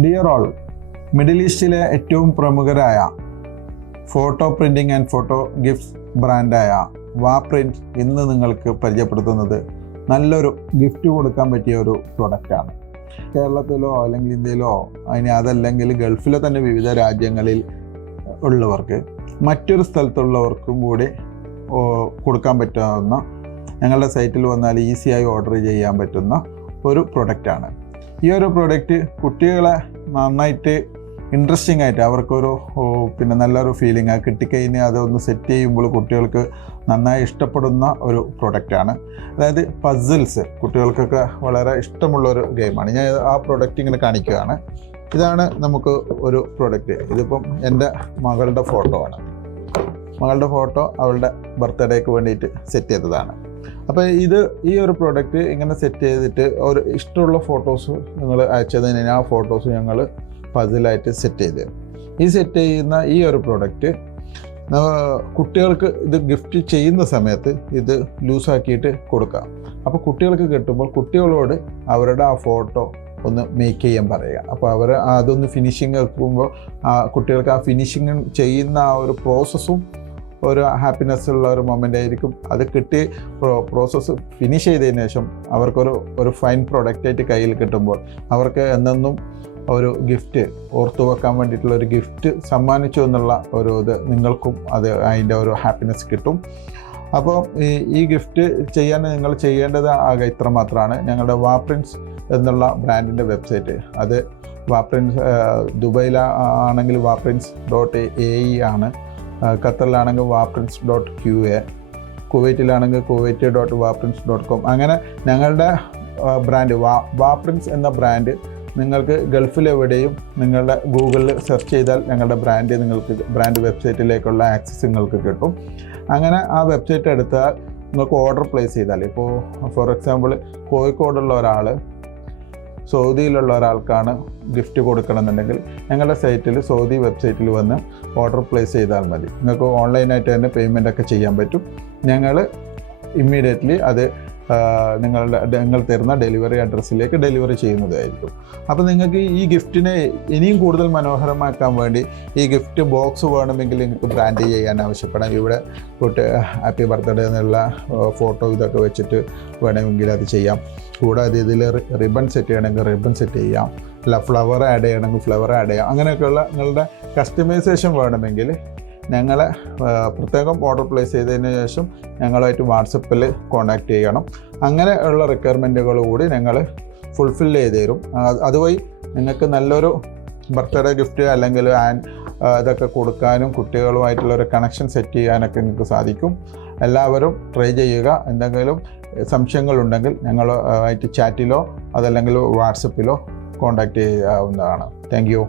Dear all, middle ഈസ്റ്റിലെ ഏറ്റവും പ്രമുഖരായ photo printing and photo gifts ബ്രാൻഡായ വാപ്രിൻറ്റ് ഇന്ന് നിങ്ങൾക്ക് പരിചയപ്പെടുത്തുന്നത് നല്ലൊരു ഗിഫ്റ്റ് കൊടുക്കാൻ പറ്റിയ ഒരു പ്രൊഡക്റ്റാണ്. കേരളത്തിലോ അല്ലെങ്കിൽ ഇന്ത്യയിലോ അതല്ലെങ്കിൽ ഗൾഫിലെ തന്നെ വിവിധ രാജ്യങ്ങളിൽ ഉള്ളവർക്ക് മറ്റൊരു സ്ഥലത്തുള്ളവർക്കും കൂടി കൊടുക്കാൻ പറ്റാവുന്ന, ഞങ്ങളുടെ സൈറ്റിൽ വന്നാൽ ഈസിയായി ഓർഡർ ചെയ്യാൻ പറ്റുന്ന ഒരു പ്രൊഡക്റ്റാണ്. ഈ ഒരു പ്രൊഡക്റ്റ് കുട്ടികളെ നന്നായിട്ട് ഇൻട്രസ്റ്റിംഗ് ആയിട്ട് അവർക്കൊരു നല്ലൊരു ഫീലിംഗ് കിട്ടിക്കഴിഞ്ഞാൽ അതൊന്ന് സെറ്റ് ചെയ്യുമ്പോൾ കുട്ടികൾക്ക് നന്നായി ഇഷ്ടപ്പെടുന്ന ഒരു പ്രൊഡക്റ്റാണ്. അതായത് പസിൽസ് കുട്ടികൾക്കൊക്കെ വളരെ ഇഷ്ടമുള്ളൊരു ഗെയിമാണ്. ഞാൻ ആ പ്രൊഡക്റ്റ് ഇങ്ങനെ കാണിക്കുകയാണ്. ഇതാണ് നമുക്ക് ഒരു പ്രൊഡക്റ്റ്. ഇതിപ്പം എൻ്റെ മകളുടെ ഫോട്ടോ ആണ്. മകളുടെ ഫോട്ടോ അവളുടെ ബർത്ത്ഡേക്ക് വേണ്ടിയിട്ട് സെറ്റ് ചെയ്തതാണ്. അപ്പോൾ ഈ ഒരു പ്രോഡക്റ്റ് ഇങ്ങനെ സെറ്റ് ചെയ്തിട്ട് ഒരു ഇഷ്ടമുള്ള ഫോട്ടോസ് നിങ്ങൾ അയച്ചതിന് ആ ഫോട്ടോസ് ഞങ്ങൾ പസിലായിട്ട് സെറ്റ് ചെയ്ത് തരും. ഈ സെറ്റ് ചെയ്യുന്ന ഈ ഒരു പ്രോഡക്റ്റ് കുട്ടികൾക്ക് ഇത് ഗിഫ്റ്റ് ചെയ്യുന്ന സമയത്ത് ഇത് ലൂസാക്കിയിട്ട് കൊടുക്കാം. അപ്പോൾ കുട്ടികൾക്ക് കിട്ടുമ്പോൾ കുട്ടികളോട് അവരുടെ ആ ഫോട്ടോ ഒന്ന് മേക്ക് ചെയ്യാൻ പറയുക. അപ്പോൾ അവർ അതൊന്ന് ഫിനിഷിങ് വെക്കുമ്പോൾ കുട്ടികൾക്ക് ആ ഫിനിഷിങ് ചെയ്യുന്ന ആ ഒരു പ്രോസസ്സും ഒരു ഹാപ്പിനെസ് ഉള്ള ഒരു മൊമെൻ്റ് ആയിരിക്കും. അത് കിട്ടി പ്രോസസ്സ് ഫിനിഷ് ചെയ്തതിന് ശേഷം അവർക്കൊരു ഫൈൻ പ്രൊഡക്റ്റായിട്ട് കയ്യിൽ കിട്ടുമ്പോൾ അവർക്ക് എന്നെന്നും ഒരു ഗിഫ്റ്റ് ഓർത്തു വെക്കാൻ വേണ്ടിയിട്ടുള്ള ഒരു ഗിഫ്റ്റ് സമ്മാനിച്ചു എന്നുള്ള ഒരു ഇത് നിങ്ങൾക്കും അതിൻ്റെ ഒരു ഹാപ്പിനെസ് കിട്ടും. അപ്പോൾ ഈ ഗിഫ്റ്റ് ചെയ്യാൻ നിങ്ങൾ ചെയ്യേണ്ടത് ആകെ ഇത്ര മാത്രമാണ്. ഞങ്ങളുടെ വാപ്രിൻസ് എന്നുള്ള ബ്രാൻഡിൻ്റെ വെബ്സൈറ്റ്, അത് വാപ്രിൻസ് ദുബൈയിലാണെങ്കിൽ waprins.ae ആണ്, ഖത്തറിലാണെങ്കിൽ waprins.qa, കുവൈറ്റിലാണെങ്കിൽ kuwaiti.waprins.com. അങ്ങനെ ഞങ്ങളുടെ ബ്രാൻഡ് വാപ്രിൻസ് എന്ന ബ്രാൻഡ് നിങ്ങൾക്ക് ഗൾഫിലെവിടെയും നിങ്ങളുടെ ഗൂഗിളിൽ സെർച്ച് ചെയ്താൽ ഞങ്ങളുടെ ബ്രാൻഡ് വെബ്സൈറ്റിലേക്കുള്ള ആക്സസ് നിങ്ങൾക്ക് കിട്ടും. അങ്ങനെ ആ വെബ്സൈറ്റ് എടുത്താൽ നിങ്ങൾക്ക് ഓർഡർ പ്ലേസ് ചെയ്താൽ, ഇപ്പോൾ ഫോർ എക്സാമ്പിൾ കോഴിക്കോടുള്ള ഒരാൾ സൗദിയിലുള്ള ഒരാൾക്കാണ് ഗിഫ്റ്റ് കൊടുക്കണമെന്നുണ്ടെങ്കിൽ ഞങ്ങളുടെ സൈറ്റിൽ സൗദി വെബ്സൈറ്റിൽ വന്ന് ഓർഡർ പ്ലേസ് ചെയ്താൽ മതി. നിങ്ങൾക്ക് ഓൺലൈനായിട്ട് തന്നെ പേയ്മെൻ്റ് ഒക്കെ ചെയ്യാൻ പറ്റും. ഞങ്ങൾ ഇമ്മീഡിയറ്റ്ലി അത് നിങ്ങൾ തരുന്ന ഡെലിവറി അഡ്രസ്സിലേക്ക് ഡെലിവറി ചെയ്യുന്നതായിരിക്കും. അപ്പോൾ നിങ്ങൾക്ക് ഈ ഗിഫ്റ്റിനെ ഇനിയും കൂടുതൽ മനോഹരമാക്കാൻ വേണ്ടി ഈ ഗിഫ്റ്റ് ബോക്സ് വേണമെങ്കിൽ നിങ്ങൾക്ക് ബ്രാൻഡ് ചെയ്യാൻ ആവശ്യപ്പെടാം. ഇവിടെ ഹാപ്പി ബർത്ത്ഡേ എന്നുള്ള ഫോട്ടോ ഇതൊക്കെ വെച്ചിട്ട് വേണമെങ്കിൽ അത് ചെയ്യാം. കൂടാതെ ഇതിൽ റിബൺ സെറ്റ് ചെയ്യണമെങ്കിൽ റിബൺ സെറ്റ് ചെയ്യാം, അല്ല ഫ്ലവർ ആഡ് ചെയ്യണമെങ്കിൽ ഫ്ലവർ ആഡ് ചെയ്യാം. അങ്ങനെയൊക്കെയുള്ള നിങ്ങളുടെ കസ്റ്റമൈസേഷൻ വേണമെങ്കിൽ ഞങ്ങളെ പ്രത്യേകം ഓർഡർ പ്ലേസ് ചെയ്തതിന് ശേഷം ഞങ്ങളുമായിട്ട് വാട്സപ്പിൽ കോൺടാക്റ്റ് ചെയ്യണം. അങ്ങനെ ഉള്ള റിക്വയർമെൻറ്റുകൾ കൂടി ഞങ്ങൾ ഫുൾഫിൽ ചെയ്ത് തരും. അതുവഴി നിങ്ങൾക്ക് നല്ലൊരു ബർത്ത്ഡേ ഗിഫ്റ്റ് അല്ലെങ്കിൽ ഇതൊക്കെ കൊടുക്കാനും കുട്ടികളുമായിട്ടുള്ളൊരു കണക്ഷൻ സെറ്റ് ചെയ്യാനൊക്കെ നിങ്ങൾക്ക് സാധിക്കും. എല്ലാവരും ട്രൈ ചെയ്യുക. എന്തെങ്കിലും സംശയങ്ങളുണ്ടെങ്കിൽ ഞങ്ങളുമായിട്ട് ചാറ്റിലോ അതല്ലെങ്കിൽ വാട്സപ്പിലോ കോൺടാക്റ്റ് ചെയ്യാവുന്നതാണ്. Thank you.